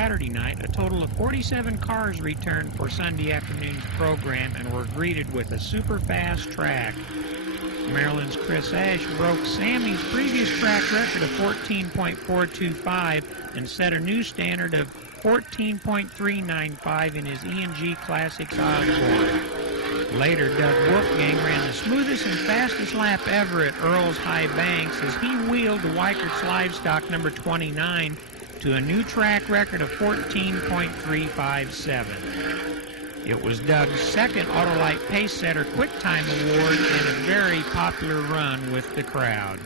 Saturday night, a total of 47 cars returned for Sunday afternoon's program and were greeted with a super fast track. Maryland's Chris Ash broke Sammy's previous track record of 14.425 and set a new standard of 14.395 in his E&G Classics Osborne. Later, Doug Wolfgang ran the smoothest and fastest lap ever at Earl's High Banks as he wheeled the Weichert's Livestock number 29 to a new track record of 14.357. It was Doug's second Autolite Pace Setter Quick Time Award and a very popular run with the crowd.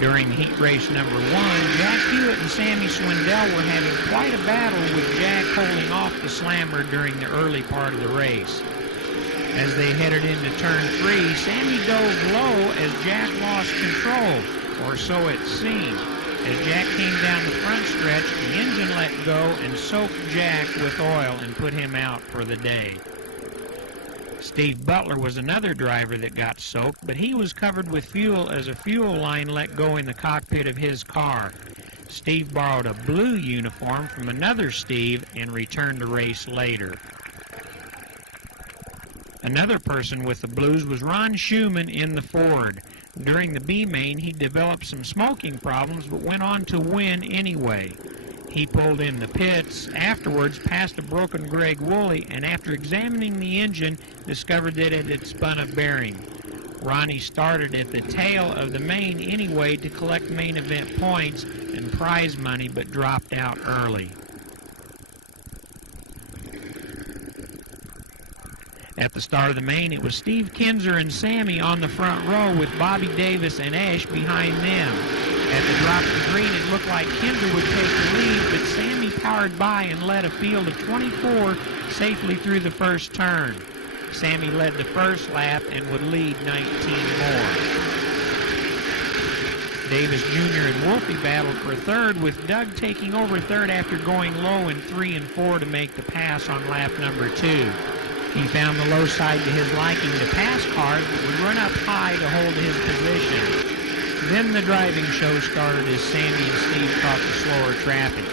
During heat race number 1, Jack Hewitt and Sammy Swindell were having quite a battle with Jack holding off the slammer during the early part of the race. As they headed into turn 3, Sammy dove low as Jack lost control, or so it seemed. As Jack came down the front stretch, the engine let go and soaked Jack with oil and put him out for the day. Steve Butler was another driver that got soaked, but he was covered with fuel as a fuel line let go in the cockpit of his car. Steve borrowed a blue uniform from another Steve and returned to race later. Another person with the blues was Ron Schumann in the Ford. During the B main, he developed some smoking problems, but went on to win anyway. He pulled in the pits, afterwards passed a broken Greg Woolley, and after examining the engine, discovered that it had spun a bearing. Ronnie started at the tail of the main anyway to collect main event points and prize money, but dropped out early. At the start of the main, it was Steve Kinzer and Sammy on the front row with Bobby Davis and Ash behind them. At the drop of the green, it looked like Kinzer would take the lead, but Sammy powered by and led a field of 24 safely through the first turn. Sammy led the first lap and would lead 19 more. Davis Jr. and Wolfie battled for third, with Doug taking over third after going low in 3 and 4 to make the pass on lap number 2. He found the low side to his liking to pass cars, but would run up high to hold his position. Then the driving show started as Sammy and Steve caught the slower traffic.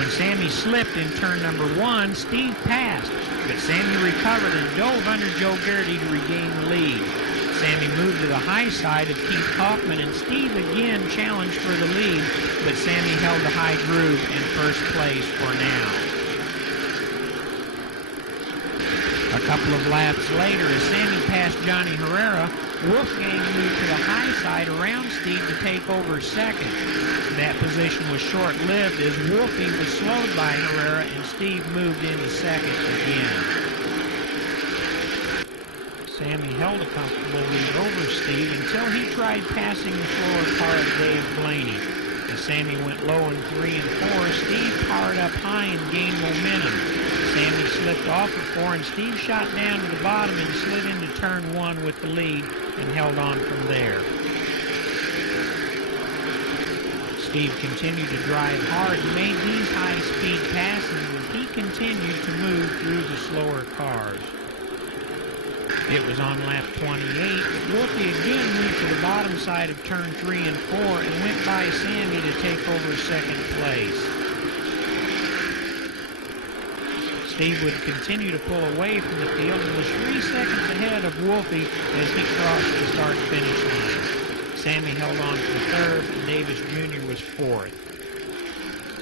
When Sammy slipped in turn number 1, Steve passed, but Sammy recovered and dove under Joe Garrity to regain the lead. Sammy moved to the high side of Keith Kaufman, and Steve again challenged for the lead, but Sammy held the high groove in first place for now. A couple of laps later, as Sammy passed Johnny Herrera, Wolfgang moved to the high side around Steve to take over second. That position was short-lived as Wolfie was slowed by Herrera and Steve moved into second again. Sammy held a comfortable lead over Steve until he tried passing the slower car of Dave Blaney. As Sammy went low in 3 and 4, Steve powered up high and gained momentum. Sammy slipped off of 4 and Steve shot down to the bottom and slid into turn 1 with the lead and held on from there. Steve continued to drive hard and made these high-speed passes as he continued to move through the slower cars. It was on lap 28 that Wolfie again moved to the bottom side of turn 3 and 4 and went by Sammy to take over second place. Steve would continue to pull away from the field and was 3 seconds ahead of Wolfie as he crossed the start-finish line. Sammy held on for third and Davis Jr. was fourth.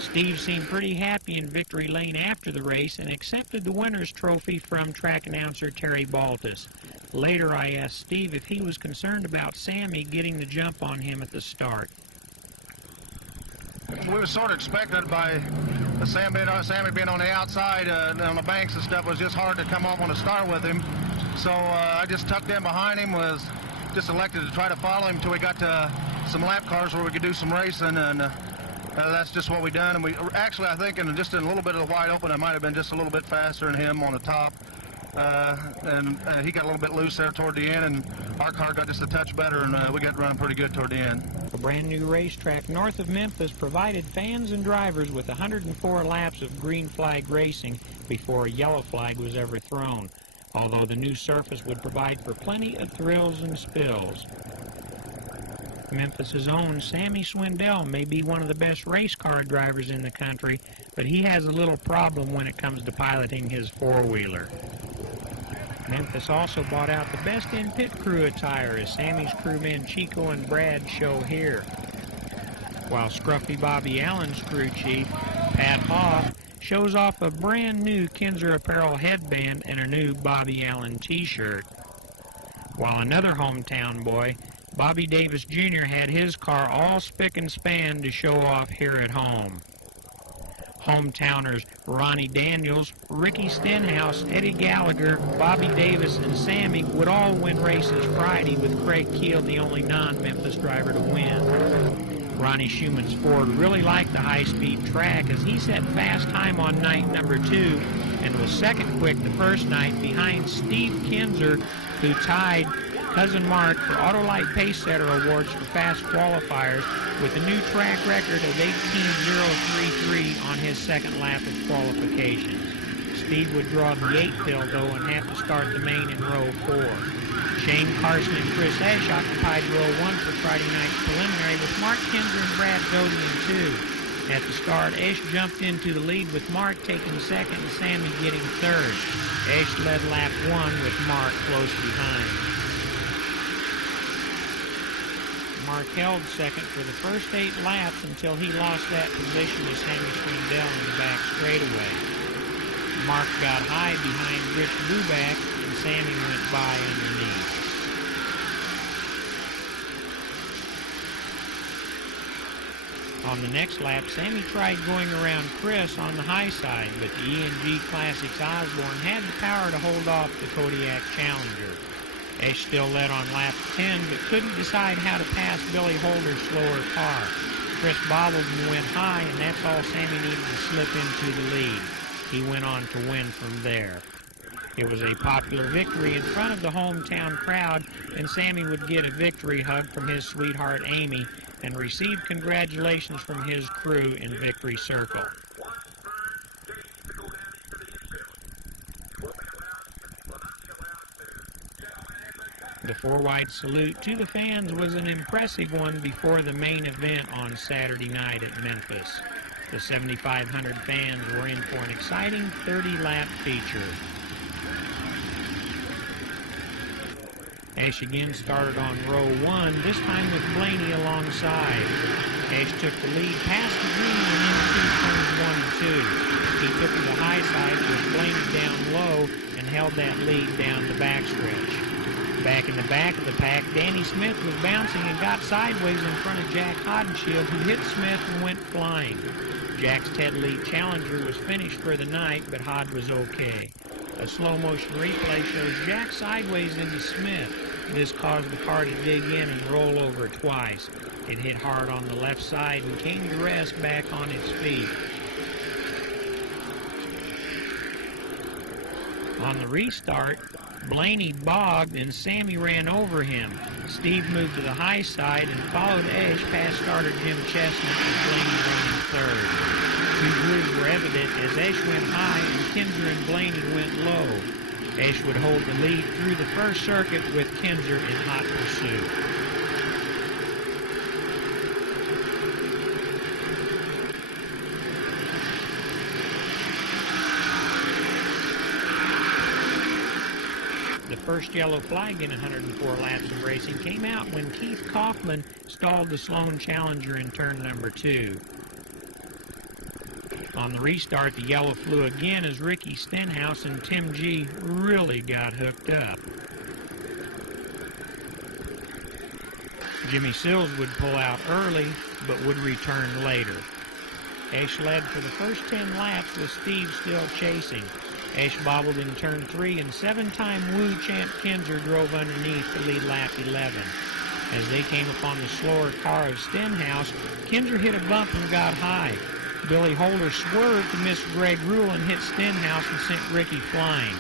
Steve seemed pretty happy in victory lane after the race and accepted the winner's trophy from track announcer Terry Baltus. Later I asked Steve if he was concerned about Sammy getting the jump on him at the start. We were sort of expected by Sammy being on the outside on the banks and stuff. It was just hard to come up on the start with him. So I just tucked in behind him, was just elected to try to follow him until we got to some lap cars where we could do some racing, and that's just what we done. And we actually, I think, just in a little bit of the wide open, I might have been just a little bit faster than him on the top. And he got a little bit loose there toward the end, and our car got just a touch better, and we got running pretty good toward the end. A brand new racetrack north of Memphis provided fans and drivers with 104 laps of green flag racing before a yellow flag was ever thrown. although the new surface would provide for plenty of thrills and spills. Memphis's own Sammy Swindell may be one of the best race car drivers in the country, but he has a little problem when it comes to piloting his four-wheeler. Memphis also bought out the best in-pit crew attire, as Sammy's crewmen Chico and Brad show here, while Scruffy Bobby Allen's crew chief, Pat Hoff, shows off a brand new Kinzer Apparel headband and a new Bobby Allen t-shirt, while another hometown boy, Bobby Davis Jr., had his car all spick and span to show off here at home. Hometowners Ronnie Daniels, Ricky Stenhouse, Eddie Gallagher, Bobby Davis, and Sammy would all win races Friday, with Craig Keel the only non-Memphis driver to win. Ronnie Schumann's Ford really liked the high-speed track, as he set fast time on night number 2 and was second quick the first night behind Steve Kinzer, who tied Cousin Mark for Autolite Pacesetter Awards for fast qualifiers with a new track record of 18.033 on his second lap of qualifications. Steve would draw the 8-pill, though, and have to start the main in row 4. Shane Carson and Chris Esch occupied row 1 for Friday night's preliminary, with Mark Kinzer and Brad Doty in 2. At the start, Esch jumped into the lead, with Mark taking second and Sammy getting third. Esch led lap 1 with Mark close behind. Mark held second for the first 8 laps until he lost that position to Sammy Swindell in the back straightaway. Mark got high behind Rich Buback, and Sammy went by underneath. On the next lap, Sammy tried going around Chris on the high side, but the E&G Classics Osborne had the power to hold off the Kodiak Challenger. Esch still led on lap 10, but couldn't decide how to pass Billy Holder's slower car. Chris bobbled and went high, and that's all Sammy needed to slip into the lead. He went on to win from there. It was a popular victory in front of the hometown crowd, and Sammy would get a victory hug from his sweetheart Amy and receive congratulations from his crew in Victory Circle. The 4-wide salute to the fans was an impressive one before the main event on Saturday night at Memphis. The 7,500 fans were in for an exciting 30-lap feature. Esch again started on row 1, this time with Blaney alongside. Esch took the lead past the green and into turns 1 and 2. He took to the high side with Blaney down low and held that lead down the backstretch. Back in the back of the pack, Danny Smith was bouncing and got sideways in front of Jack Hodenshield, who hit Smith and went flying. Jack's Ted Lee Challenger was finished for the night, but Hod was okay. A slow-motion replay shows Jack sideways into Smith. This caused the car to dig in and roll over twice. It hit hard on the left side and came to rest back on its feet. On the restart, Blaney bogged and Sammy ran over him. Steve moved to the high side and followed Esch past starter Jim Chestnut, with Blaney running third. Two grooves were evident as Esch went high and Kinzer and Blaney went low. Esch would hold the lead through the first circuit, with Kinzer in hot pursuit. The first yellow flag in 104 laps of racing came out when Keith Kaufman stalled the Sloan Challenger in turn number 2. On the restart, the yellow flew again as Ricky Stenhouse and Tim G really got hooked up. Jimmy Sills would pull out early, but would return later. Esch led for the first 10 laps, with Steve still chasing. Esch bobbled in turn 3, and 7-time Woo champ Kinzer drove underneath to lead lap 11. As they came upon the slower car of Stenhouse, Kinzer hit a bump and got high. Billy Holder swerved to miss Greg Rule and hit Stenhouse and sent Ricky flying.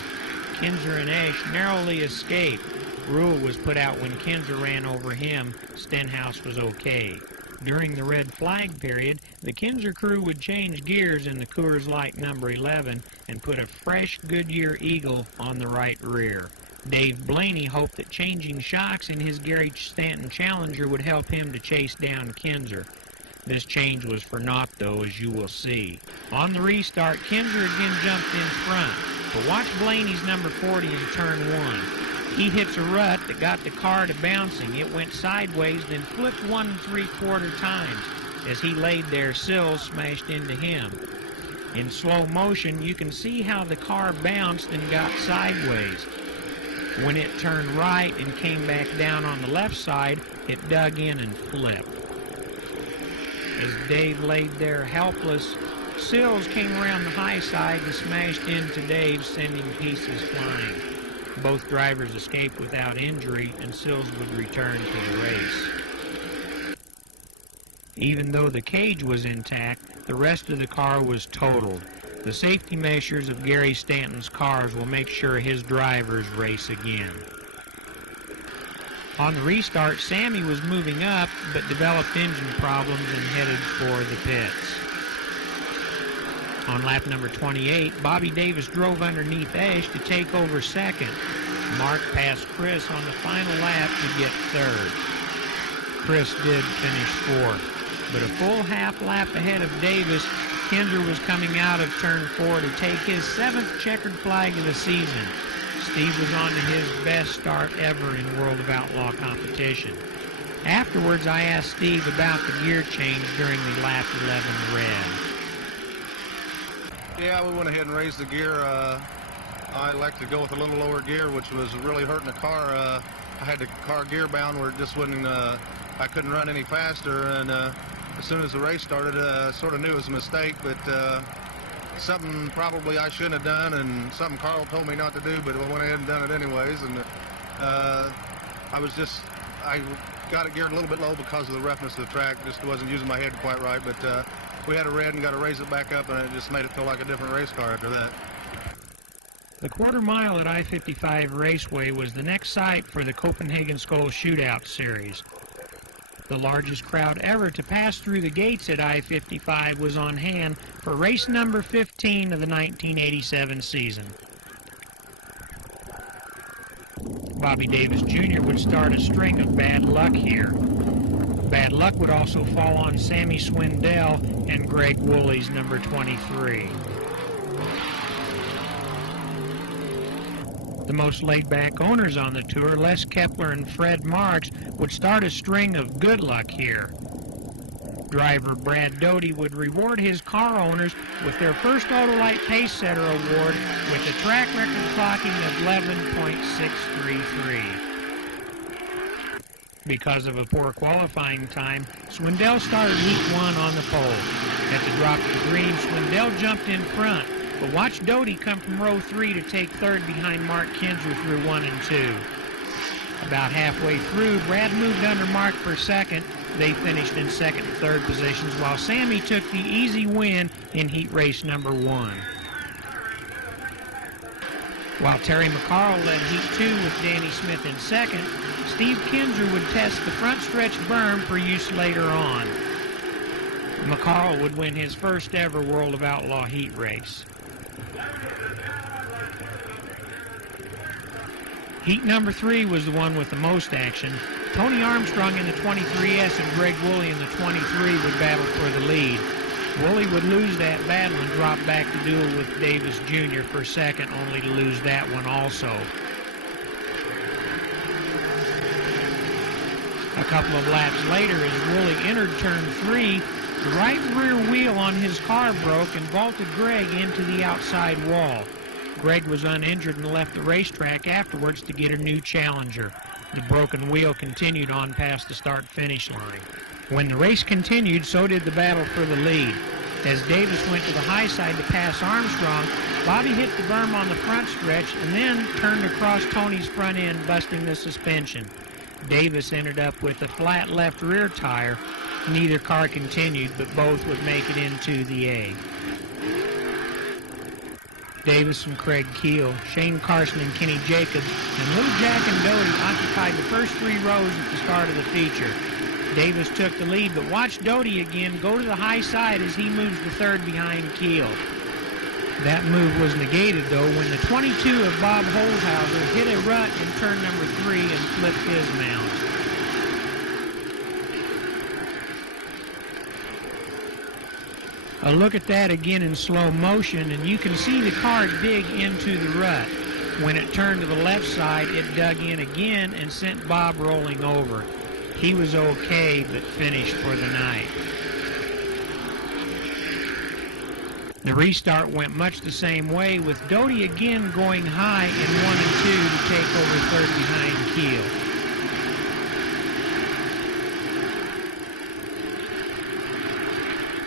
Kinzer and Esch narrowly escaped. Rule was put out when Kinzer ran over him. Stenhouse was okay. During the red flag period, the Kinser crew would change gears in the Coors Light number 11 and put a fresh Goodyear Eagle on the right rear. Dave Blaney hoped that changing shocks in his Gary Stanton Challenger would help him to chase down Kinser. This change was for naught, though, as you will see. On the restart, Kinser again jumped in front, but watch Blaney's number 40 in turn 1. He hits a rut that got the car to bouncing. It went sideways, then flipped 1 3/4 times. As he laid there, Sills smashed into him. In slow motion, you can see how the car bounced and got sideways. When it turned right and came back down on the left side, it dug in and flipped. As Dave laid there helpless, Sills came around the high side and smashed into Dave, sending pieces flying. Both drivers escaped without injury, and Sills would return to the race. Even though the cage was intact, the rest of the car was totaled. The safety measures of Gary Stanton's cars will make sure his drivers race again. On the restart, Sammy was moving up, but developed engine problems and headed for the pits. On lap number 28, Bobby Davis drove underneath Ash to take over second. Mark passed Chris on the final lap to get third. Chris did finish fourth, but a full half lap ahead of Davis, Kinser was coming out of turn 4 to take his 7th checkered flag of the season. Steve was on to his best start ever in World of Outlaw competition. Afterwards, I asked Steve about the gear change during the lap 11 red. Yeah, we went ahead and raised the gear. I like to go with a little lower gear, which was really hurting the car. I had the car gear bound where it just wouldn't, I couldn't run any faster, and as soon as the race started, I sort of knew it was a mistake, but something probably I shouldn't have done, and something Carl told me not to do, but I went ahead and done it anyways. And I got it geared a little bit low because of the roughness of the track. Just wasn't using my head quite right, but we had a red and got to raise it back up, and it just made it feel like a different race car after that. The quarter mile at I-55 Raceway was the next site for the Copenhagen Skull Shootout series. The largest crowd ever to pass through the gates at I-55 was on hand for race number 15 of the 1987 season. Bobby Davis Jr. would start a string of bad luck here. Bad luck would also fall on Sammy Swindell and Greg Woolley's number 23. The most laid-back owners on the tour, Les Kepler and Fred Marks, would start a string of good luck here. Driver Brad Doty would reward his car owners with their first Autolite Pace Setter Award with a track record clocking of 11.633. Because of a poor qualifying time, Swindell started Heat 1 on the pole. At the drop of the green, Swindell jumped in front, but watch Doty come from row 3 to take third behind Mark Kinser through 1 and 2. About halfway through, Brad moved under Mark for second. They finished in second and third positions, while Sammy took the easy win in heat race number 1. While Terry McCarl led heat 2 with Danny Smith in second, Steve Kinser would test the front stretch berm for use later on. McCarl would win his first ever World of Outlaw heat race. Heat number 3 was the one with the most action. Tony Armstrong in the 23S and Greg Woolley in the 23 would battle for the lead. Woolley would lose that battle and drop back to duel with Davis Jr. for second, only to lose that one also. A couple of laps later, as Woolley entered turn 3, the right rear wheel on his car broke and vaulted Greg into the outside wall. Greg was uninjured and left the racetrack afterwards to get a new challenger. The broken wheel continued on past the start-finish line. When the race continued, so did the battle for the lead. As Davis went to the high side to pass Armstrong, Bobby hit the berm on the front stretch and then turned across Tony's front end, busting the suspension. Davis ended up with a flat left rear tire. Neither car continued, but both would make it into the A. Davis and Craig Keel, Shane Carson and Kenny Jacobs, and Little Jack and Doty occupied the first 3 rows at the start of the feature. Davis took the lead, but watch Doty again go to the high side as he moves to third behind Keel. That move was negated, though, when the 22 of Bob Holzhauser hit a rut in turn number 3 and flipped his mount. A look at that again in slow motion, and you can see the car dig into the rut. When it turned to the left side, it dug in again and sent Bob rolling over. He was okay, but finished for the night. The restart went much the same way, with Doty again going high in 1 and 2 to take over third behind Keel.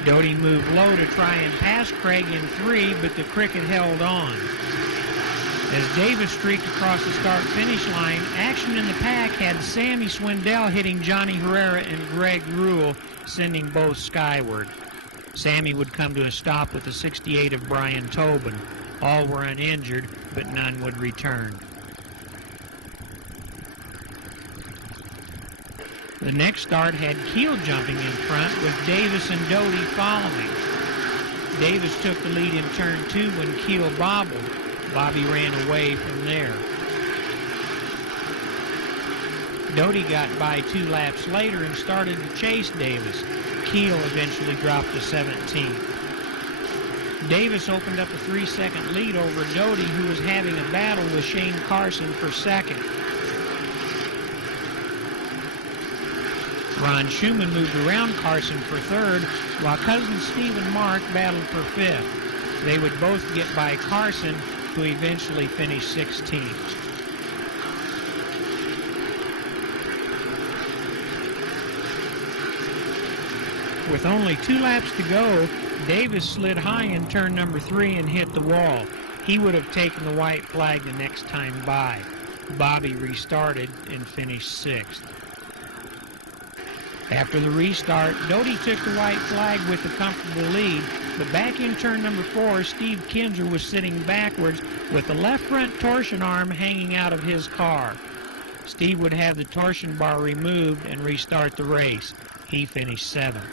Doty moved low to try and pass Craig in 3, but the Cricket held on. As Davis streaked across the start-finish line, action in the pack had Sammy Swindell hitting Johnny Herrera and Greg Rule, sending both skyward. Sammy would come to a stop with the 68 of Brian Tobin. All were uninjured, but none would return. The next start had Keel jumping in front, with Davis and Doty following. Davis took the lead in turn 2 when Keel bobbled. Bobby ran away from there. Doty got by 2 laps later and started to chase Davis. Keel eventually dropped to 17th. Davis opened up a 3-second lead over Doty, who was having a battle with Shane Carson for second. Ron Schumann moved around Carson for third, while cousin Steve and Mark battled for fifth. They would both get by Carson, who eventually finished 16th. With only 2 laps to go, Davis slid high in turn number 3 and hit the wall. He would have taken the white flag the next time by. Bobby restarted and finished 6th. After the restart, Doty took the white flag with a comfortable lead, but back in turn number 4, Steve Kinzer was sitting backwards with the left front torsion arm hanging out of his car. Steve would have the torsion bar removed and restart the race. He finished 7th.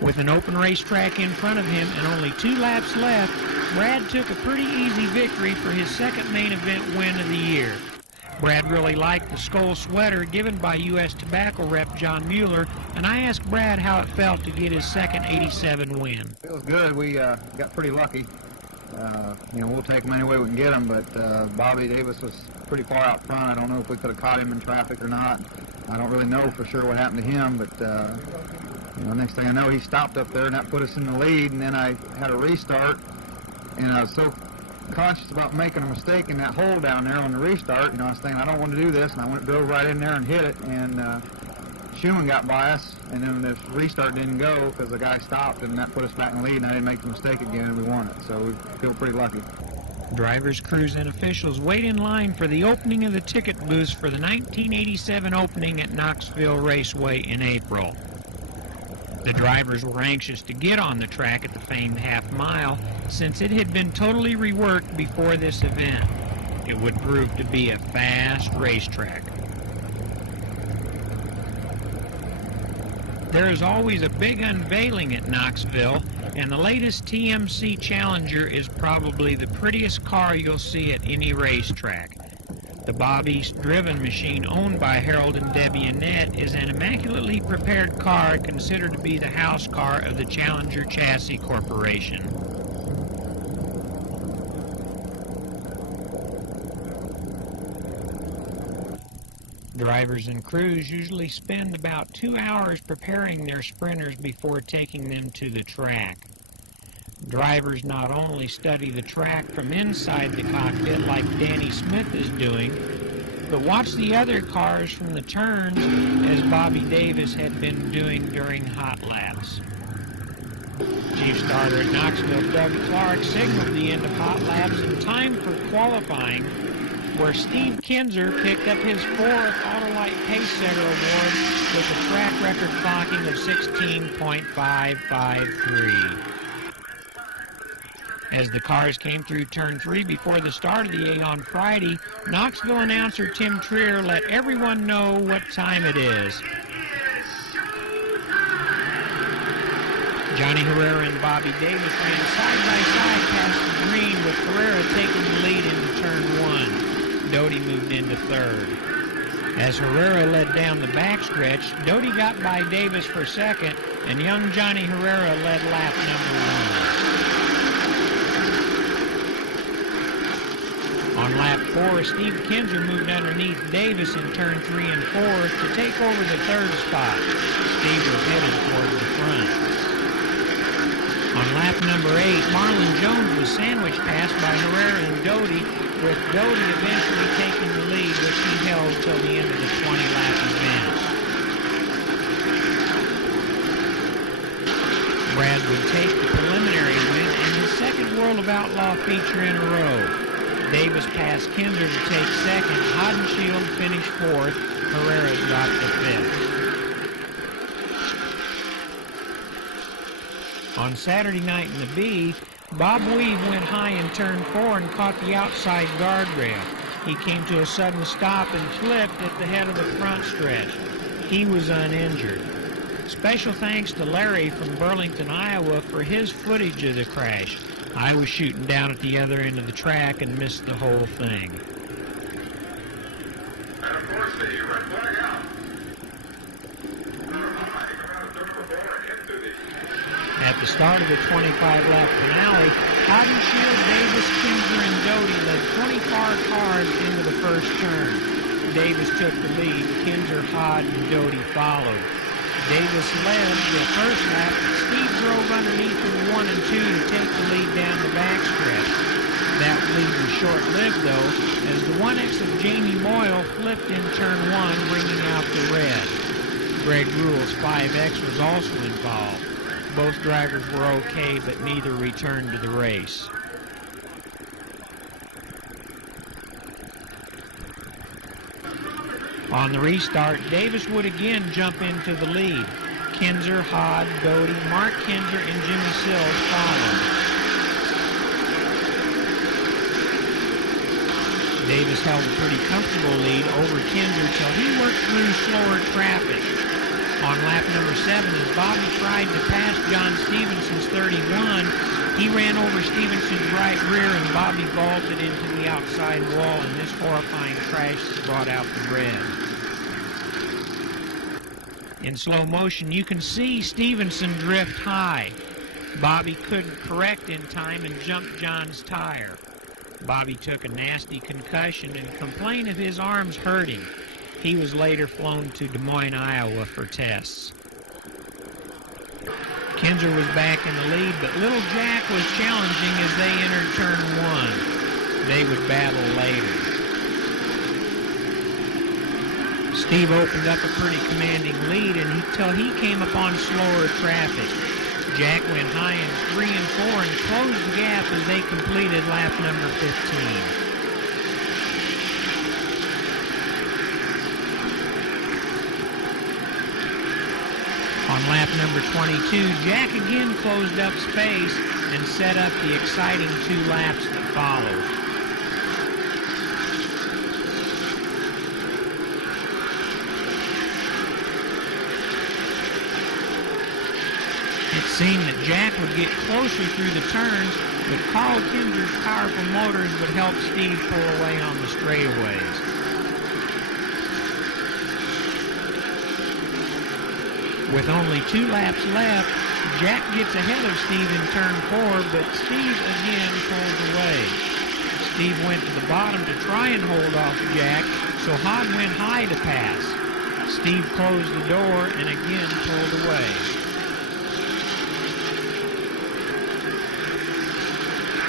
With an open racetrack in front of him and only 2 laps left, Brad took a pretty easy victory for his second main event win of the year. Brad really liked the skull sweater given by U.S. Tobacco rep John Mueller, and I asked Brad how it felt to get his second 87 win. Feels good. We got pretty lucky. We'll take them any way we can get them, but Bobby Davis was pretty far out front. I don't know if we could have caught him in traffic or not. I don't really know for sure what happened to him, but next thing I know, he stopped up there, and that put us in the lead, and then I had a restart, and I was so conscious about making a mistake in that hole down there on the restart. I was thinking, I don't want to do this, and I drove right in there and hit it, and Schumann got by us, and then the restart didn't go because the guy stopped, and that put us back in the lead, and I didn't make the mistake again, and we won it, so we feel pretty lucky. Drivers, crews, and officials wait in line for the opening of the ticket booths for the 1987 opening at Knoxville Raceway in April. The drivers were anxious to get on the track at the famed half mile since it had been totally reworked before this event. It would prove to be a fast racetrack. There is always a big unveiling at Knoxville, and the latest TMC Challenger is probably the prettiest car you'll see at any racetrack. The Bob East driven machine owned by Harold and Debbie Annette is an immaculately prepared car considered to be the house car of the Challenger Chassis Corporation. Drivers and crews usually spend about 2 hours preparing their sprinters before taking them to the track. Drivers not only study the track from inside the cockpit like Danny Smith is doing, but watch the other cars from the turns as Bobby Davis had been doing during hot laps. Chief starter at Knoxville, Doug Clark, signaled the end of hot laps in time for qualifying, where Steve Kinzer picked up his 4th Autolite Pacesetter Award with a track record clocking of 16.553. As the cars came through turn 3 before the start of the A on Friday, Knoxville announcer Tim Trier let everyone know what time it is. Johnny Herrera and Bobby Davis ran side by side past the green, with Herrera taking the lead into turn 1. Doty moved into third. As Herrera led down the backstretch, Doty got by Davis for second, and young Johnny Herrera led lap number 1. On lap 4, Steve Kinzer moved underneath Davis in turn 3 and 4 to take over the third spot. Steve was headed toward the front. On lap number 8, Marlon Jones was sandwiched past by Herrera and Doty, with Doty eventually taking the lead, which he held till the end of the 20-lap event. Brad would take the preliminary win and his second World of Outlaw feature in a row. Davis passed Kinzer to take second. Hodenshield finished fourth. Herrera dropped to fifth. On Saturday night in the B, Bob Weave went high in turn 4 and caught the outside guardrail. He came to a sudden stop and flipped at the head of the front stretch. He was uninjured. Special thanks to Larry from Burlington, Iowa for his footage of the crash. I was shooting down at the other end of the track and missed the whole thing. And of course, the red flag out. At the start of the 25-lap finale, Hodenshield, Davis, Kinzer, and Doty led 24 cars into the first turn. Davis took the lead. Kinzer, Hod, and Doty followed. Davis led the first lap, but Steve drove underneath in 1 and 2 to take the lead down the backstretch. That lead was short-lived, though, as the 1X of Jamie Moyle flipped in turn 1, bringing out the red. Greg Rule's 5X was also involved. Both drivers were okay, but neither returned to the race. On the restart, Davis would again jump into the lead. Kinzer, Hod, Doty, Mark Kinzer, and Jimmy Sills followed. Davis held a pretty comfortable lead over Kinzer till he worked through slower traffic. On lap number 7, as Bobby tried to pass John Stevenson's 31, he ran over Stevenson's right rear and Bobby vaulted into the outside wall, and this horrifying crash brought out the red. In slow motion, you can see Stevenson drift high. Bobby couldn't correct in time and jumped John's tire. Bobby took a nasty concussion and complained of his arms hurting. He was later flown to Des Moines, Iowa for tests. Kinzer was back in the lead, but Little Jack was challenging as they entered turn 1. They would battle later. Steve opened up a pretty commanding lead until he came upon slower traffic. Jack went high in 3 and 4 and closed the gap as they completed lap number 15. On lap number 22, Jack again closed up space and set up the exciting 2 laps that followed. It seemed that Jack would get closer through the turns, but Carl Kinzer's powerful motors would help Steve pull away on the straightaways. With only 2 laps left, Jack gets ahead of Steve in turn 4, but Steve again pulls away. Steve went to the bottom to try and hold off Jack, so Hod went high to pass. Steve closed the door and again pulled away.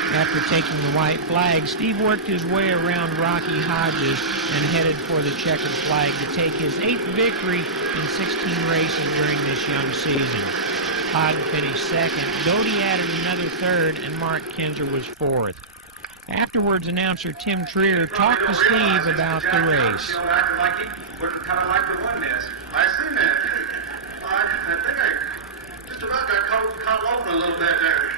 After taking the white flag, Steve worked his way around Rocky Hodges and headed for the checkered flag to take his 8th victory in 16 races during this young season. Hod finished 2nd, Doty added another 3rd, and Mark Kinzer was 4th. Afterwards, announcer Tim Trier talked to Steve about the race. Like he wouldn't kind of like to win this. I seen that. I think I just about got caught open a little bit there.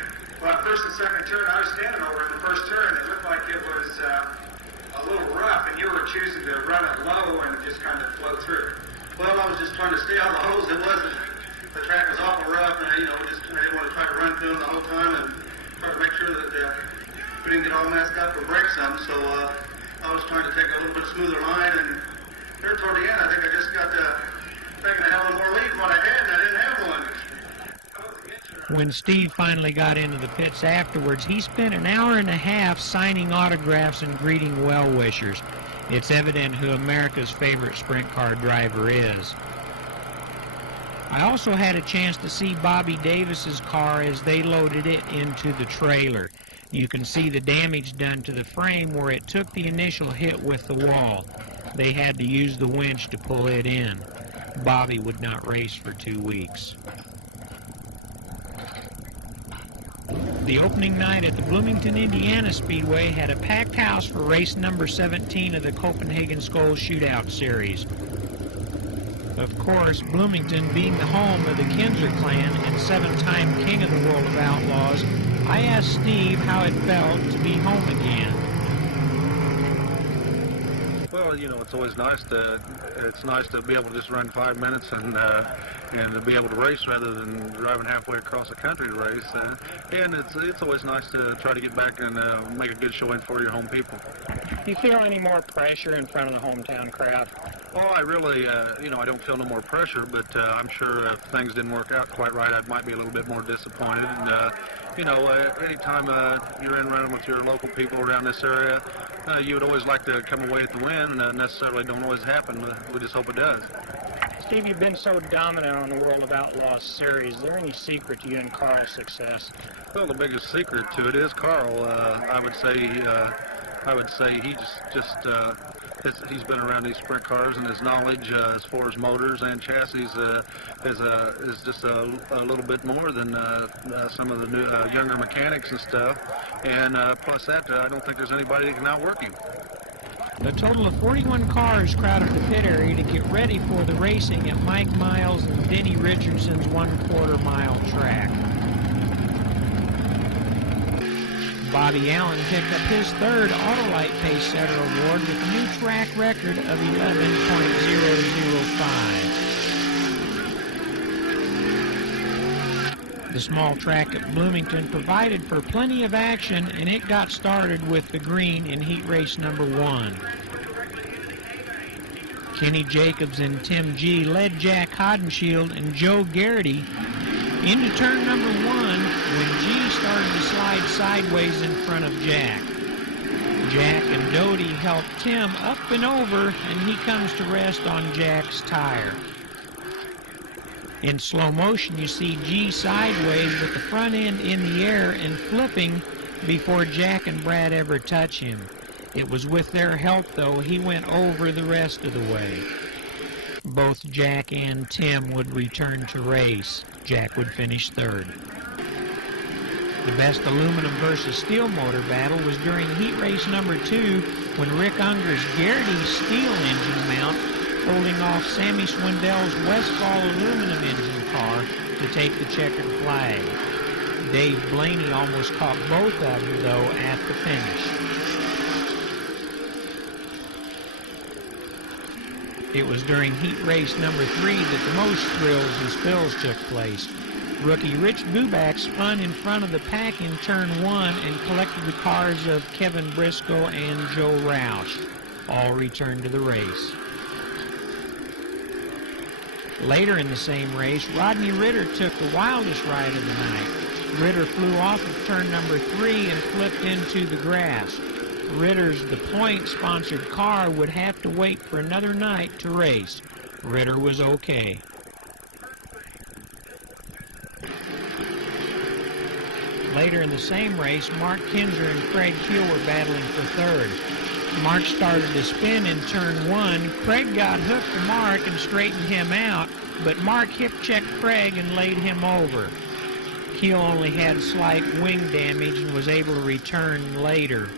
Well, first and second turn, I was standing over in the first turn. It looked like it was a little rough, and you were choosing to run it low and just kind of flow through. Well, I was just trying to stay out of the holes. It wasn't. The track was awful rough, and I didn't want to try to run through them the whole time and try to make sure that we didn't get all messed up or break some. So I was trying to take a little bit smoother line, and there toward the end, I think I just got taking a hell of a more lead than what I had, and I didn't have one. When Steve finally got into the pits afterwards, he spent an hour and a half signing autographs and greeting well-wishers. It's evident who America's favorite sprint car driver is. I also had a chance to see Bobby Davis's car as they loaded it into the trailer. You can see the damage done to the frame where it took the initial hit with the wall. They had to use the winch to pull it in. Bobby would not race for 2 weeks. The opening night at the Bloomington, Indiana Speedway had a packed house for race number 17 of the Copenhagen Skull Shootout Series. Of course, Bloomington being the home of the Kinzer clan and 7-time king of the world of Outlaws, I asked Steve how it felt to be home again. Well, you know, it's always nice to be able to just run 5 minutes and to be able to race rather than driving halfway across the country to race. And it's always nice to try to get back and make a good showing for your home people. Do you feel any more pressure in front of the hometown crowd? Oh, I really, I don't feel no more pressure, but I'm sure if things didn't work out quite right, I might be a little bit more disappointed. And, anytime you're in running with your local people around this area, you would always like to come away with the win. Necessarily don't always happen. We just hope it does. Steve, you've been so dominant on the World of Outlaws series. Is there any secret to you and Carl's success? Well, the biggest secret to it is Carl. I would say he's been around these sprint cars, and his knowledge as far as motors and chassis is just a little bit more than some of the new, younger mechanics and stuff. And plus that, I don't think there's anybody that can outwork him. A total of 41 cars crowded the pit area to get ready for the racing at Mike Miles and Denny Richardson's 1/4 mile track. Bobby Allen picked up his third Autolite Pace Setter Award with a new track record of 11.005. The small track at Bloomington provided for plenty of action, and it got started with the green in heat race number 1. Kenny Jacobs and Tim G led Jack Hodenshield and Joe Garrity into turn number 1 when G started to slide sideways in front of Jack. Jack and Doty helped Tim up and over, and he comes to rest on Jack's tire. In slow motion, you see G sideways with the front end in the air and flipping before Jack and Brad ever touch him. It was with their help, though, he went over the rest of the way. Both Jack and Tim would return to race. Jack would finish third. The best aluminum versus steel motor battle was during heat race number 2 when Rick Unger's Garrity steel engine mount holding off Sammy Swindell's Westfall aluminum engine car to take the checkered flag. Dave Blaney almost caught both of them, though, at the finish. It was during heat race number 3 that the most thrills and spills took place. Rookie Rich Buback spun in front of the pack in turn 1 and collected the cars of Kevin Briscoe and Joe Roush. All returned to the race. Later in the same race, Rodney Ritter took the wildest ride of the night. Ritter flew off of turn number 3 and flipped into the grass. Ritter's The Point-sponsored car would have to wait for another night to race. Ritter was okay. Later in the same race, Mark Kinzer and Craig Keel were battling for third. Mark started to spin in turn 1. Craig got hooked to Mark and straightened him out, but Mark hip-checked Craig and laid him over. Keel only had slight wing damage and was able to return later.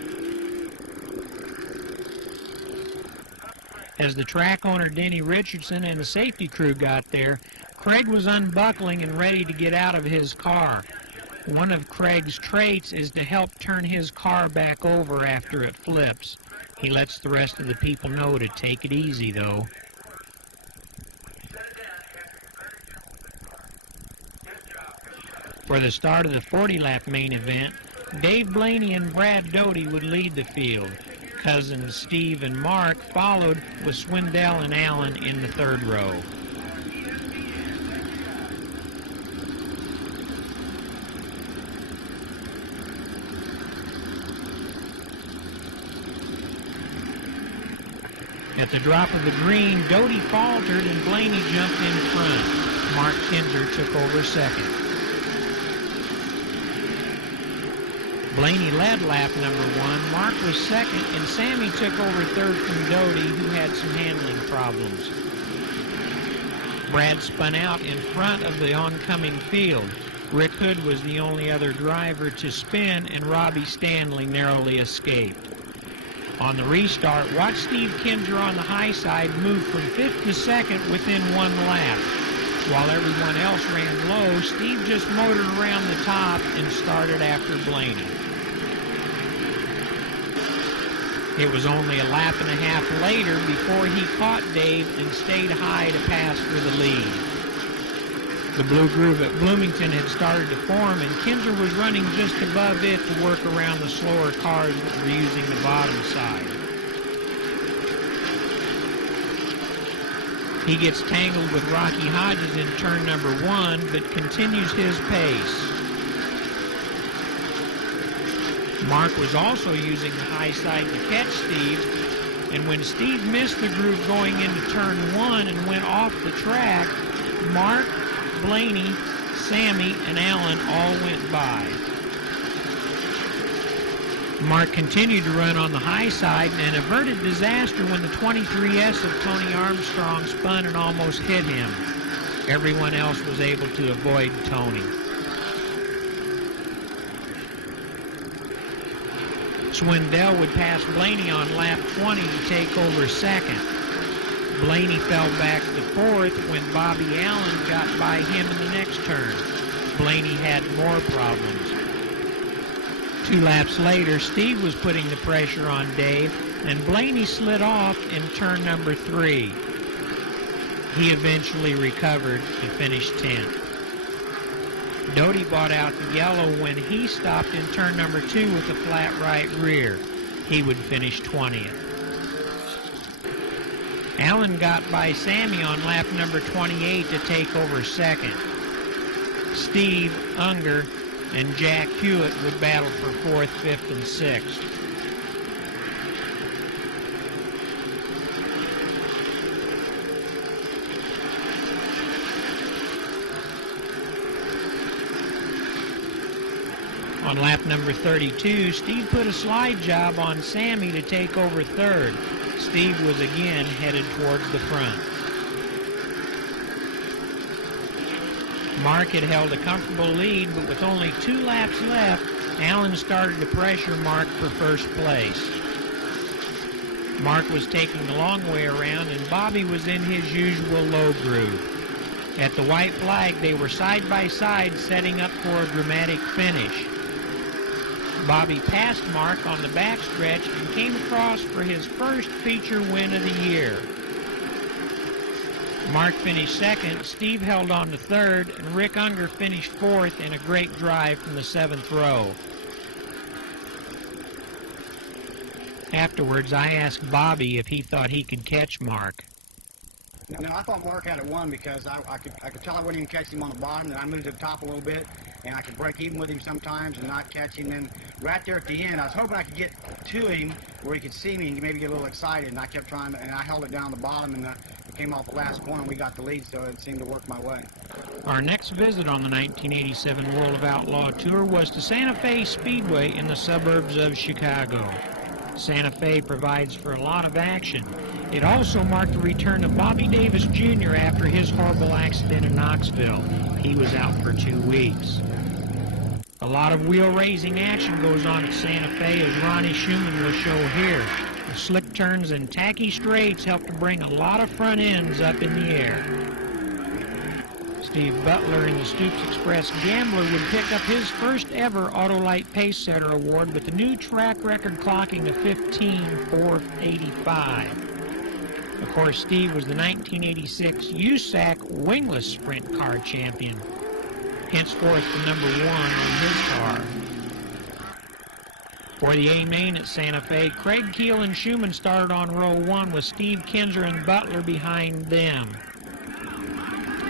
As the track owner Denny Richardson and the safety crew got there, Craig was unbuckling and ready to get out of his car. One of Craig's traits is to help turn his car back over after it flips. He lets the rest of the people know to take it easy, though. For the start of the 40-lap main event, Dave Blaney and Brad Doty would lead the field. Cousins Steve and Mark followed, with Swindell and Allen in the third row. At the drop of the green, Doty faltered and Blaney jumped in front. Mark Kinzer took over second. Blaney led lap number 1, Mark was second, and Sammy took over third from Doty, who had some handling problems. Brad spun out in front of the oncoming field. Rick Hood was the only other driver to spin, and Robbie Stanley narrowly escaped. On the restart, watch Steve Kinzer on the high side move from 5th to 2nd within 1 lap. While everyone else ran low, Steve just motored around the top and started after Blaney. It was only a lap and a half later before he caught Dave and stayed high to pass for the lead. The blue groove at Bloomington had started to form, and Kinzer was running just above it to work around the slower cars that were using the bottom side. He gets tangled with Rocky Hodges in turn number 1, but continues his pace. Mark was also using the high side to catch Steve, and when Steve missed the groove going into turn 1 and went off the track, Mark, Blaney, Sammy, and Allen all went by. Mark continued to run on the high side and averted disaster when the 23S of Tony Armstrong spun and almost hit him. Everyone else was able to avoid Tony. Swindell would pass Blaney on lap 20 to take over second. Blaney fell back to 4th when Bobby Allen got by him in the next turn. Blaney had more problems. 2 laps later, Steve was putting the pressure on Dave, and Blaney slid off in turn number 3. He eventually recovered and finished 10th. Doty bought out the yellow when he stopped in turn number 2 with a flat right rear. He would finish 20th. Allen got by Sammy on lap number 28 to take over second. Steve, Unger, and Jack Hewitt would battle for 4th, 5th, and 6th. On lap number 32, Steve put a slide job on Sammy to take over 3rd. Steve was again headed towards the front. Mark had held a comfortable lead, but with only 2 laps left, Allen started to pressure Mark for first place. Mark was taking the long way around, and Bobby was in his usual low groove. At the white flag, they were side by side, setting up for a dramatic finish. Bobby passed Mark on the backstretch and came across for his first feature win of the year. Mark finished 2nd, Steve held on to 3rd, and Rick Unger finished 4th in a great drive from the 7th row. Afterwards, I asked Bobby if he thought he could catch Mark. No, I thought Mark had it won because I could tell I wouldn't even catch him on the bottom, and I moved to the top a little bit, and I could break even with him sometimes and not catch him. Then right there at the end, I was hoping I could get to him where he could see me and maybe get a little excited, and I kept trying, and I held it down the bottom, and it came off the last corner, and we got the lead, so it seemed to work my way. Our next visit on the 1987 World of Outlaw Tour was to Santa Fe Speedway in the suburbs of Chicago. Santa Fe provides for a lot of action. It also marked the return of Bobby Davis Jr. after his horrible accident in Knoxville. He was out for 2 weeks. A lot of wheel-raising action goes on at Santa Fe, as Ronnie Schumann will show here. The slick turns and tacky straights help to bring a lot of front ends up in the air. Steve Butler in the Stoops Express Gambler would pick up his first ever Autolite Pace Setter Award with the new track record clocking a 15.485. Of course, Steve was the 1986 USAC wingless sprint car champion, henceforth the number 1 on his car. For the A main at Santa Fe, Craig Keel and Schumann started on row 1 with Steve Kinzer and Butler behind them.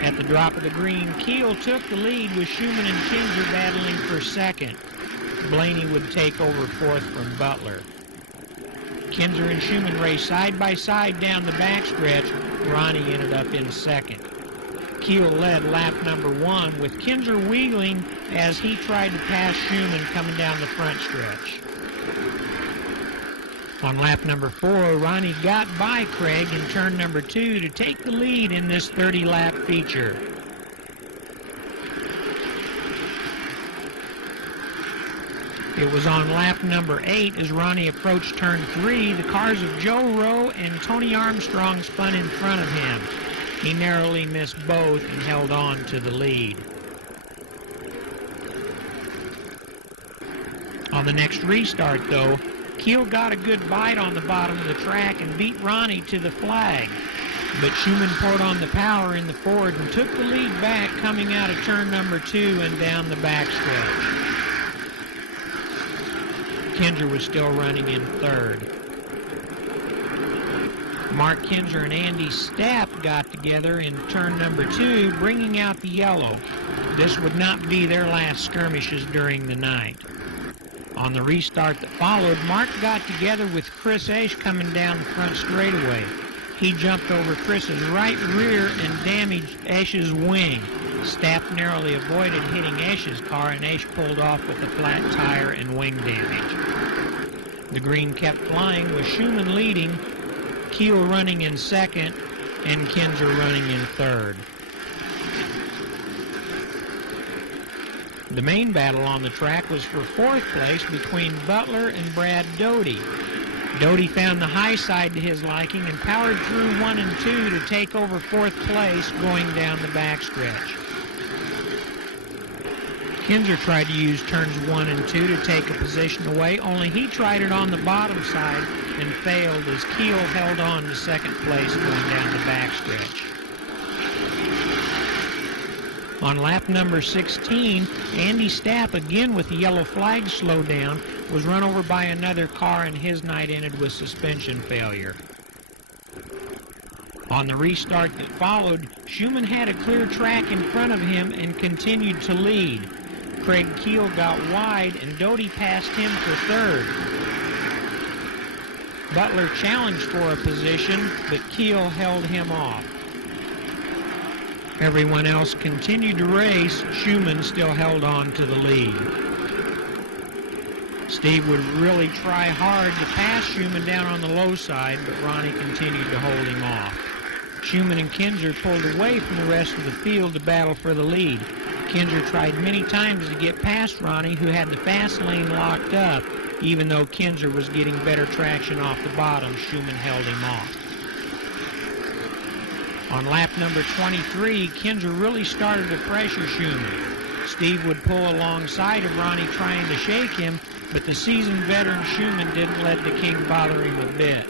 At the drop of the green, Keel took the lead with Schumann and Kinzer battling for second. Blaney would take over fourth from Butler. Kinzer and Schumann raced side by side down the backstretch. Ronnie ended up in second. Keel led lap number 1 with Kinzer wheeling as he tried to pass Schumann coming down the front stretch. On lap number 4, Ronnie got by Craig in turn number 2 to take the lead in this 30-lap feature. It was on lap number 8 as Ronnie approached turn 3, the cars of Joe Rowe and Tony Armstrong spun in front of him. He narrowly missed both and held on to the lead. On the next restart, though, Keel got a good bite on the bottom of the track and beat Ronnie to the flag. But Schumann poured on the power in the Ford and took the lead back coming out of turn number 2 and down the backstretch. Kinzer was still running in third. Mark Kinzer and Andy Stapp got together in turn number 2, bringing out the yellow. This would not be their last skirmishes during the night. On the restart that followed, Mark got together with Chris Esch coming down the front straightaway. He jumped over Chris's right rear and damaged Esch's wing. Stapp narrowly avoided hitting Esch's car, and Esch pulled off with a flat tire and wing damage. The green kept flying with Schumann leading, Keel running in second, and Kinzer running in third. The main battle on the track was for fourth place between Butler and Brad Doty. Doty found the high side to his liking and powered through 1 and 2 to take over fourth place going down the backstretch. Kinzer tried to use turns 1 and 2 to take a position away, only he tried it on the bottom side and failed as Keel held on to second place going down the backstretch. On lap number 16, Andy Stapp, again with the yellow flag slowdown, was run over by another car, and his night ended with suspension failure. On the restart that followed, Schumann had a clear track in front of him and continued to lead. Craig Keel got wide, and Doty passed him for third. Butler challenged for a position, but Keel held him off. Everyone else continued to race. Schumann still held on to the lead. Steve would really try hard to pass Schumann down on the low side, but Ronnie continued to hold him off. Schumann and Kinzer pulled away from the rest of the field to battle for the lead. Kinzer tried many times to get past Ronnie, who had the fast lane locked up. Even though Kinzer was getting better traction off the bottom, Schumann held him off. On lap number 23, Kinzer really started to pressure Schumann. Steve would pull alongside of Ronnie trying to shake him, but the seasoned veteran Schumann didn't let the King bother him a bit.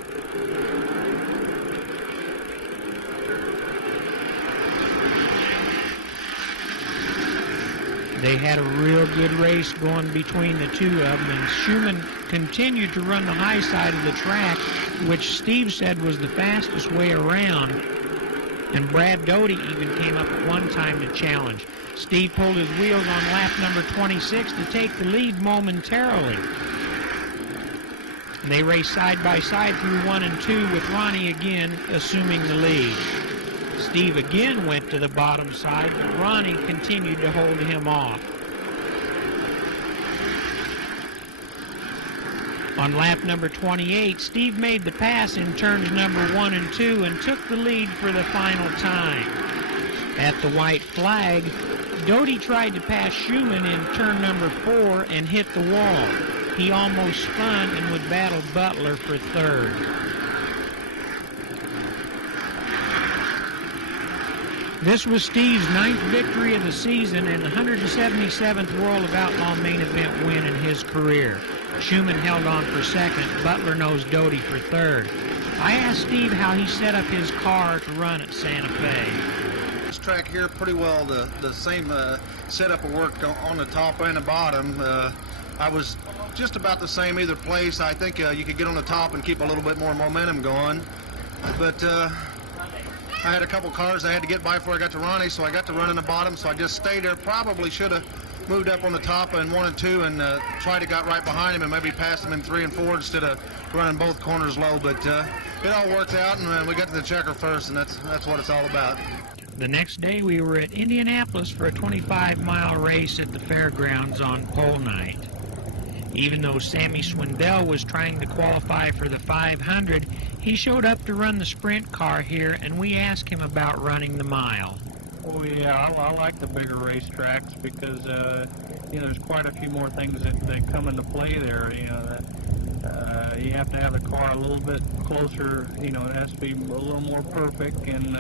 They had a real good race going between the two of them, and Schumann continued to run the high side of the track, which Steve said was the fastest way around. And Brad Doty even came up at one time to challenge. Steve pulled his wheels on lap number 26 to take the lead momentarily. And they raced side by side through 1 and 2 with Ronnie again assuming the lead. Steve again went to the bottom side, but Ronnie continued to hold him off. On lap number 28, Steve made the pass in turns number 1 and 2 and took the lead for the final time. At the white flag, Doty tried to pass Schumann in turn number 4 and hit the wall. He almost spun and would battle Butler for third. This was Steve's 9th victory of the season and the 177th World of Outlaw main event win in his career. Schumann held on for second, Butler nosed Doty for third. I asked Steve how he set up his car to run at Santa Fe. This track here, pretty well the same setup of work on the top and the bottom. I was just about the same either place. I think you could get on the top and keep a little bit more momentum going. But I had a couple cars I had to get by before I got to Ronnie, so I got to run in the bottom, so I just stayed there. Probably should have moved up on the top in 1 and 2 and tried to got right behind him and maybe passed him in 3 and 4 instead of running both corners low. But it all worked out, and we got to the checker first, and that's what it's all about. The next day we were at Indianapolis for a 25-mile race at the fairgrounds on pole night. Even though Sammy Swindell was trying to qualify for the 500, he showed up to run the sprint car here, and we asked him about running the mile. Oh yeah, I like the bigger racetracks because there's quite a few more things that come into play there. You have to have the car a little bit closer. It has to be a little more perfect, and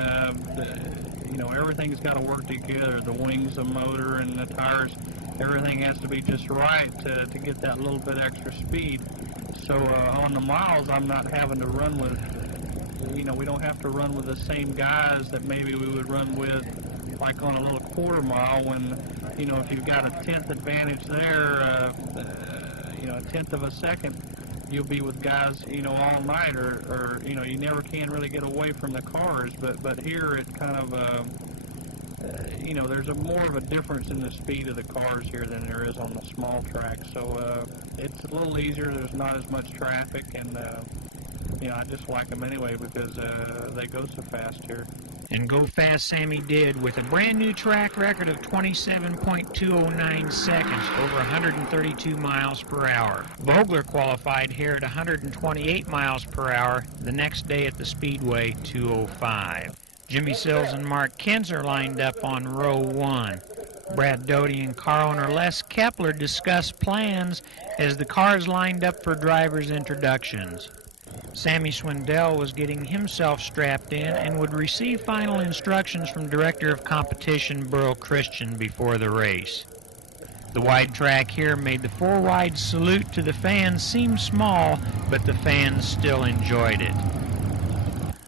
everything's got to work together. The wings, the motor, and the tires. Everything has to be just right to get that little bit extra speed. So on the miles, I'm not having to run with, we don't have to run with the same guys that maybe we would run with like on a little quarter mile when, if you've got a 10th advantage there, a 10th of a second, you'll be with guys, all night or you never can really get away from the cars. But here it kind of, there's more of a difference in the speed of the cars here than there is on the small track. So it's a little easier. There's not as much traffic, and I just like them anyway because they go so fast here. And go fast Sammy did with a brand new track record of 27.209 seconds, over 132 miles per hour. Vogler qualified here at 128 miles per hour, the next day at the Speedway 205. Jimmy Sills and Mark Kinzer lined up on row 1. Brad Doty and car owner Les Kepler discussed plans as the cars lined up for drivers' introductions. Sammy Swindell was getting himself strapped in and would receive final instructions from Director of Competition Burl Christian before the race. The wide track here made the 4-wide salute to the fans seem small, but the fans still enjoyed it.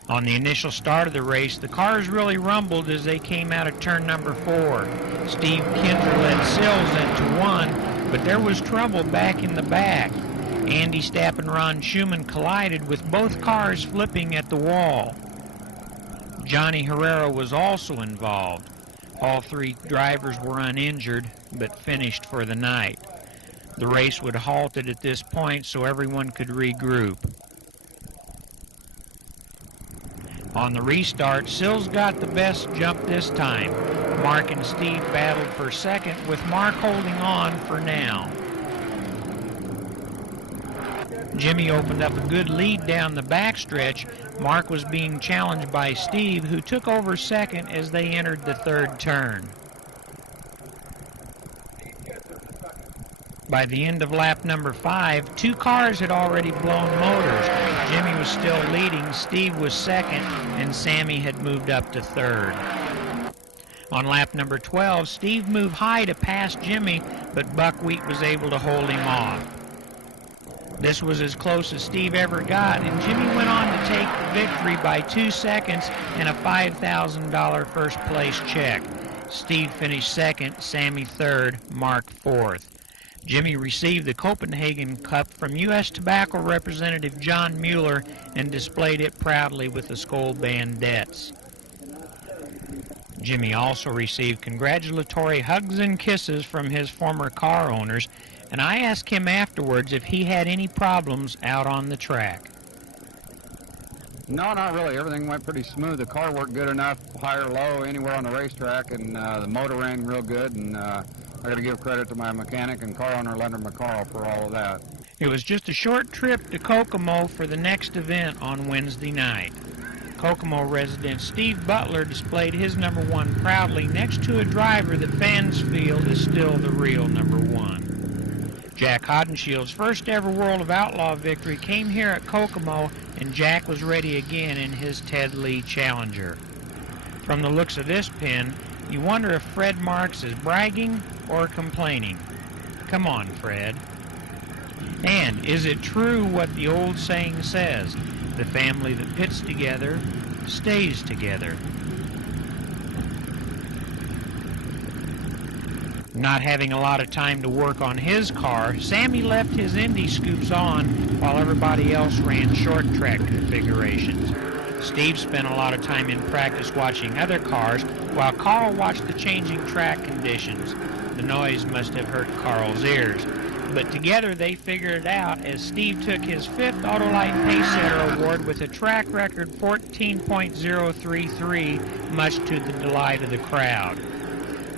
On the initial start of the race, the cars really rumbled as they came out of turn number 4. Steve Kinzer led Sills into 1, but there was trouble back in the back. Andy Stapp and Ron Schumann collided with both cars flipping at the wall. Johnny Herrera was also involved. All 3 drivers were uninjured, but finished for the night. The race would halted at this point so everyone could regroup. On the restart, Sills got the best jump this time. Mark and Steve battled for second, with Mark holding on for now. Jimmy opened up a good lead down the backstretch. Mark was being challenged by Steve, who took over second as they entered the 3rd turn. By the end of lap number 5, 2 cars had already blown motors. Jimmy was still leading, Steve was second, and Sammy had moved up to 3rd. On lap number 12, Steve moved high to pass Jimmy, but Buckwheat was able to hold him off. This was as close as Steve ever got, and Jimmy went on to take the victory by 2 seconds and a $5,000 first place check. Steve finished second, Sammy third, Mark fourth. Jimmy received the Copenhagen Cup from U.S. Tobacco Representative John Mueller and displayed it proudly with the Skoll bandettes. Jimmy also received congratulatory hugs and kisses from his former car owners, and I asked him afterwards if he had any problems out on the track. No, not really. Everything went pretty smooth. The car worked good enough, high or low, anywhere on the racetrack, and the motor ran real good, and I got to give credit to my mechanic and car owner, Leonard McCarl, for all of that. It was just a short trip to Kokomo for the next event on Wednesday night. Kokomo resident Steve Butler displayed his number one proudly next to a driver that fans feel is still the real number one. Jack Hoddenshield's first ever World of Outlaw victory came here at Kokomo, and Jack was ready again in his Ted Lee Challenger. From the looks of this pin, you wonder if Fred Marks is bragging or complaining. Come on, Fred. And is it true what the old saying says? The family that pits together stays together. Not having a lot of time to work on his car, Sammy left his Indy scoops on while everybody else ran short track configurations. Steve spent a lot of time in practice watching other cars while Carl watched the changing track conditions. The noise must have hurt Carl's ears. But together they figured it out as Steve took his 5th Autolite Pacesetter Award with a track record 14.033, much to the delight of the crowd.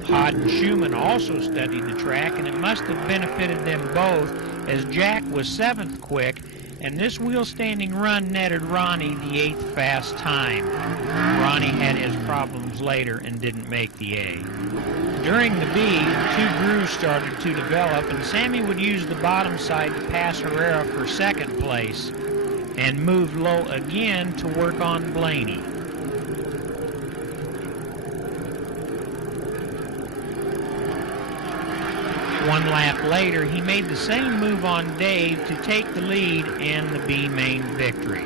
Hod and Schumann also studied the track, and it must have benefited them both as Jack was 7th quick, and this wheel-standing run netted Ronnie the 8th fast time. Ronnie had his problems later and didn't make the A. During the B, 2 grooves started to develop, and Sammy would use the bottom side to pass Herrera for 2nd place, and moved low again to work on Blaney. One lap later, he made the same move on Dave to take the lead and the B main victory.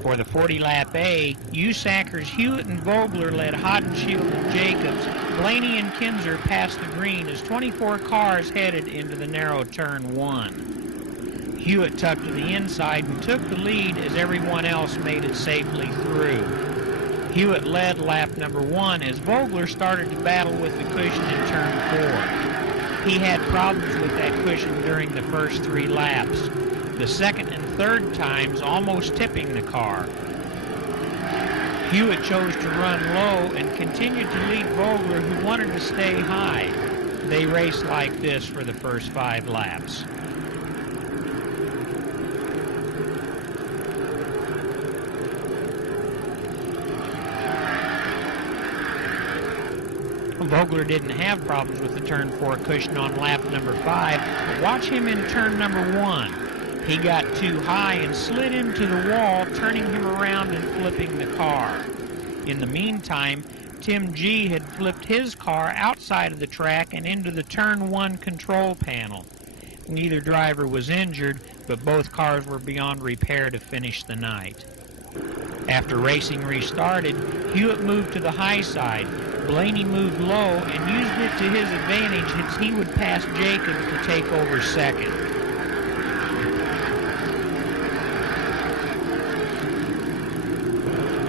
For the 40-lap A, Usacker's Hewitt and Vogler led Hodenshield and Jacobs. Blaney and Kinzer passed the green as 24 cars headed into the narrow turn 1. Hewitt tucked to the inside and took the lead as everyone else made it safely through. Hewitt led lap number 1 as Vogler started to battle with the cushion in turn 4. He had problems with that cushion during the first 3 laps, the 2nd and 3rd times almost tipping the car. Hewitt chose to run low and continued to lead Vogler, who wanted to stay high. They raced like this for the first 5 laps. Vogler didn't have problems with the turn 4 cushion on lap number 5, but watch him in turn number 1. He got too high and slid into the wall, turning him around and flipping the car. In the meantime, Tim G had flipped his car outside of the track and into the turn 1 control panel. Neither driver was injured, but both cars were beyond repair to finish the night. After racing restarted, Hewitt moved to the high side. Blaney moved low and used it to his advantage as he would pass Jacob to take over 2nd.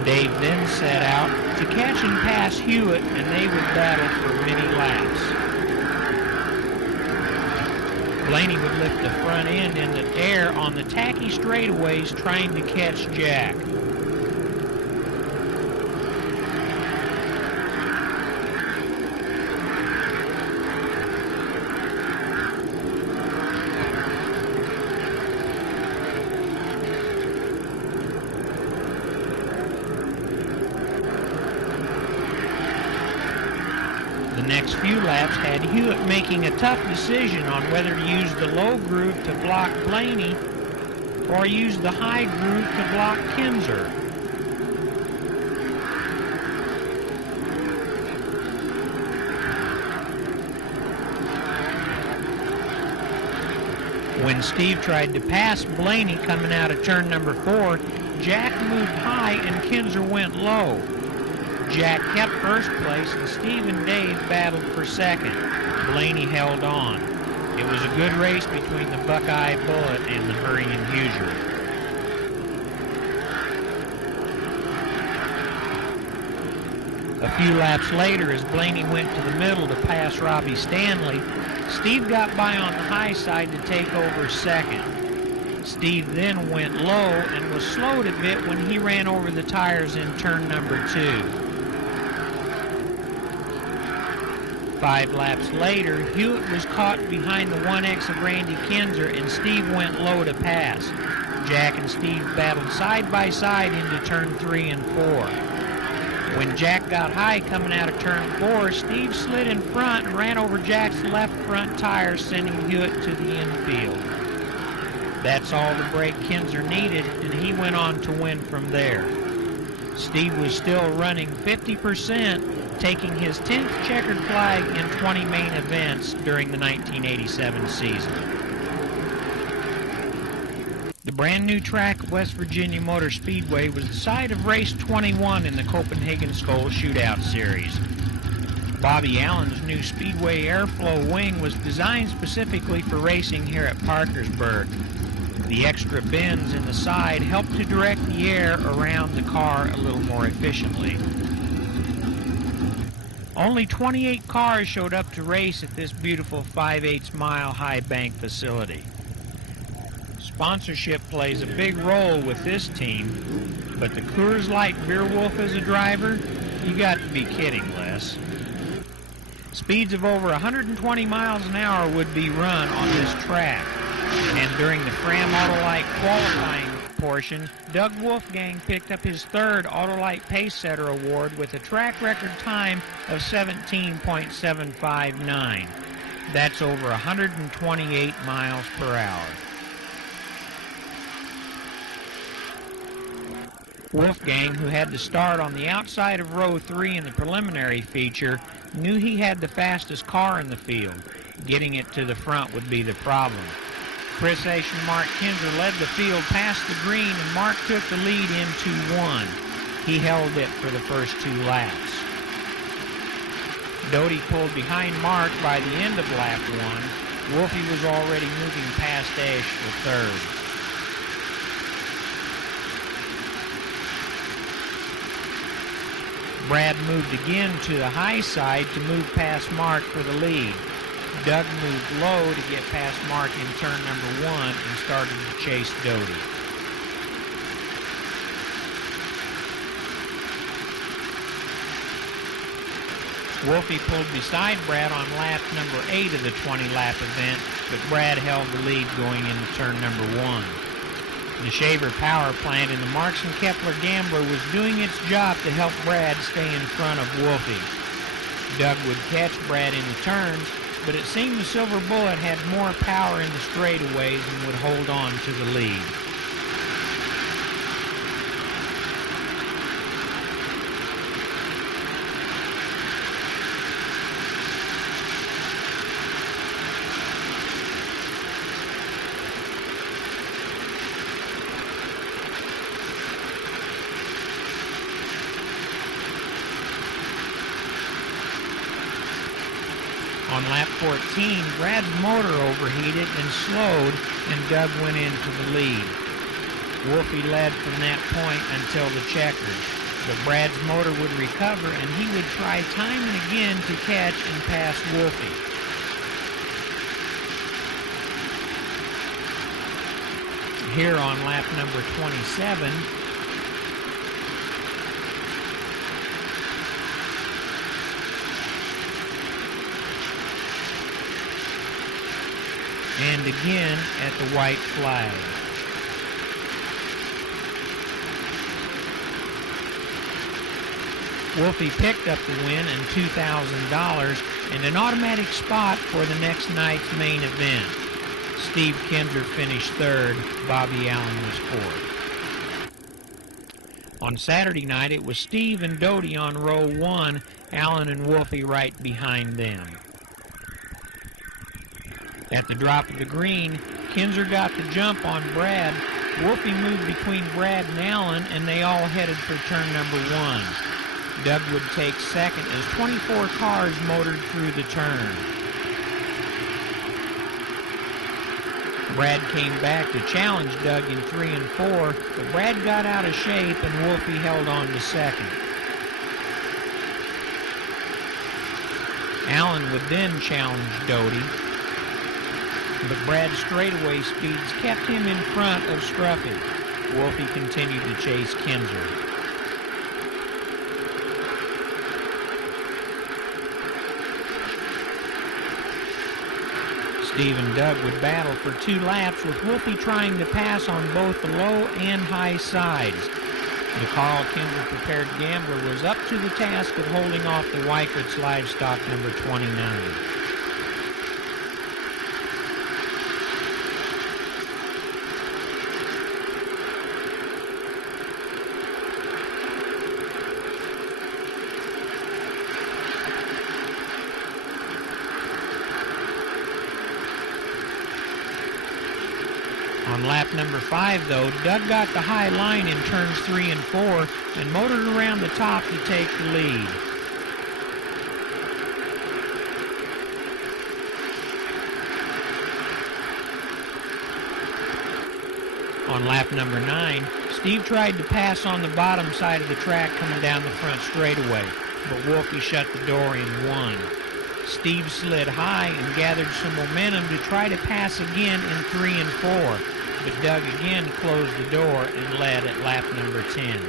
Dave then set out to catch and pass Hewitt, and they would battle for many laps. Blaney would lift the front end in the air on the tacky straightaways trying to catch Jack. The next few laps had Hewitt making a tough decision on whether to use the low groove to block Blaney or use the high groove to block Kinzer. When Steve tried to pass Blaney coming out of turn number 4, Jack moved high and Kinzer went low. Jack kept 1st place and Steve and Dave battled for 2nd. Blaney held on. It was a good race between the Buckeye Bullet and the Hurricane Hoosier. A few laps later, as Blaney went to the middle to pass Robbie Stanley, Steve got by on the high side to take over 2nd. Steve then went low and was slowed a bit when he ran over the tires in turn number 2. 5 laps later, Hewitt was caught behind the 1X of Randy Kinzer, and Steve went low to pass. Jack and Steve battled side by side into turn 3 and 4. When Jack got high coming out of turn 4, Steve slid in front and ran over Jack's left front tire, sending Hewitt to the infield. That's all the break Kinzer needed, and he went on to win from there. Steve was still running 50%, taking his 10th checkered flag in 20 main events during the 1987 season. The brand new track at West Virginia Motor Speedway was the site of race 21 in the Copenhagen Skull Shootout series. Bobby Allen's new Speedway Airflow wing was designed specifically for racing here at Parkersburg. The extra bends in the side helped to direct the air around the car a little more efficiently. Only 28 cars showed up to race at this beautiful 5/8 mile high bank facility. Sponsorship plays a big role with this team, but the Coors Light Beer Wolf as a driver, you got to be kidding, Les. Speeds of over 120 miles an hour would be run on this track. And during the Fram Autolite qualifying portion, Doug Wolfgang picked up his third Autolite Pace Setter Award with a track record time of 17.759. That's over 128 miles per hour. Wolfgang, who had to start on the outside of row 3 in the preliminary feature, knew he had the fastest car in the field. Getting it to the front would be the problem. Chris Ash and Mark Kinzer led the field past the green, and Mark took the lead in 2-1. He held it for the first 2 laps. Doty pulled behind Mark by the end of lap 1. Wolfie was already moving past Ash for third. Brad moved again to the high side to move past Mark for the lead. Doug moved low to get past Mark in turn number 1 and started to chase Doty. Wolfie pulled beside Brad on lap number 8 of the 20-lap event, but Brad held the lead going into turn number 1. The Shaver power plant in the Marks and Kepler Gambler was doing its job to help Brad stay in front of Wolfie. Doug would catch Brad in the turns, but it seemed the Silver Bullet had more power in the straightaways and would hold on to the lead. On lap 14, Brad's motor overheated and slowed, and Doug went into the lead. Wolfie led from that point until the checkers, but Brad's motor would recover, and he would try time and again to catch and pass Wolfie. Here on lap number 27, and again at the white flag. Wolfie picked up the win and $2,000 and an automatic spot for the next night's main event. Steve Kinzer finished third, Bobby Allen was fourth. On Saturday night, it was Steve and Doty on row 1, Allen and Wolfie right behind them. At the drop of the green, Kinzer got the jump on Brad. Wolfie moved between Brad and Allen, and they all headed for turn number 1. Doug would take second as 24 cars motored through the turn. Brad came back to challenge Doug in 3 and 4, but Brad got out of shape and Wolfie held on to second. Allen would then challenge Doty, but Brad's straightaway speeds kept him in front of Struffy. Wolfie continued to chase Kinzer. Steve and Doug would battle for 2 laps, with Wolfie trying to pass on both the low and high sides. The Carl Kinzer prepared gambler was up to the task of holding off the Weikert's livestock number 29. On lap number 5, though, Doug got the high line in turns 3 and 4 and motored around the top to take the lead. On lap number 9, Steve tried to pass on the bottom side of the track coming down the front straightaway, but Wolfie shut the door and won. Steve slid high and gathered some momentum to try to pass again in 3 and 4, but Doug again closed the door and led at lap number 10.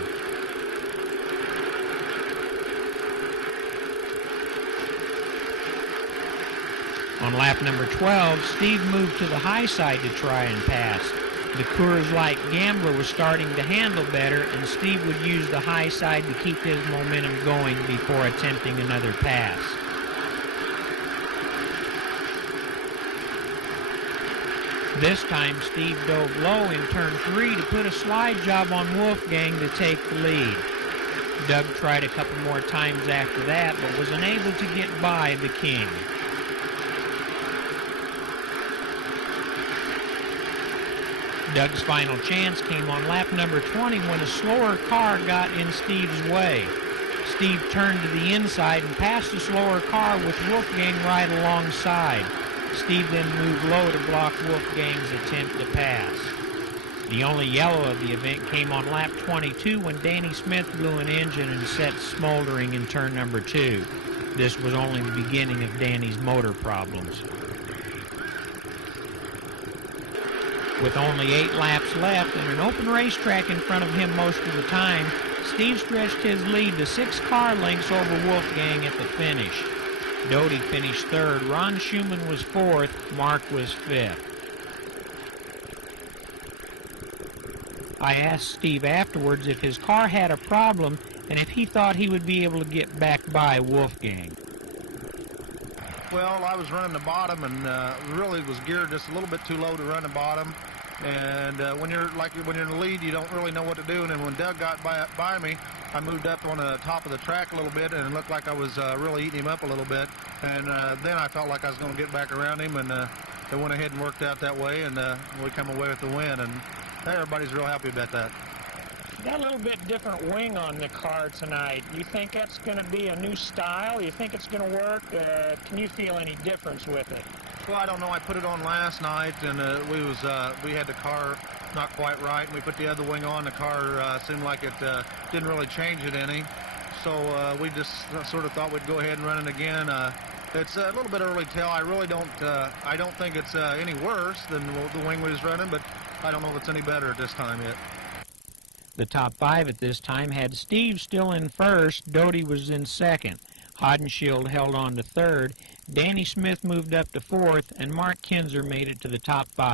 On lap number 12, Steve moved to the high side to try and pass. The Coors Light Gambler was starting to handle better, and Steve would use the high side to keep his momentum going before attempting another pass. This time, Steve dove low in turn 3 to put a slide job on Wolfgang to take the lead. Doug tried a couple more times after that, but was unable to get by the King. Doug's final chance came on lap number 20 when a slower car got in Steve's way. Steve turned to the inside and passed the slower car with Wolfgang right alongside. Steve then moved low to block Wolfgang's attempt to pass. The only yellow of the event came on lap 22 when Danny Smith blew an engine and set smoldering in turn number 2. This was only the beginning of Danny's motor problems. With only 8 laps left and an open racetrack in front of him most of the time, Steve stretched his lead to 6 car lengths over Wolfgang at the finish. Doty finished 3rd, Ron Schumann was 4th, Mark was 5th. I asked Steve afterwards if his car had a problem and if he thought he would be able to get back by Wolfgang. Well, I was running the bottom and really was geared just a little bit too low to run the bottom. And when you're in the lead, you don't really know what to do. And then when Doug got by me, I moved up on the top of the track a little bit, and it looked like I was really eating him up a little bit. And then I felt like I was going to get back around him, and it went ahead and worked out that way, and we come away with the win. And everybody's real happy about that. You got a little bit different wing on the car tonight. You think that's going to be a new style? You think it's going to work? Can you feel any difference with it? Well, I don't know. I put it on last night, and we had the car not quite right, and we put the other wing on. The car seemed like it didn't really change it any. So we just sort of thought we'd go ahead and run it again. It's a little bit early to tell. I really don't. I don't think it's any worse than the wing we was running, but I don't know if it's any better at this time yet. The top 5 at this time had Steve still in 1st, Doty was in 2nd, Hodenshield held on to 3rd, Danny Smith moved up to 4th, and Mark Kinzer made it to the top 5.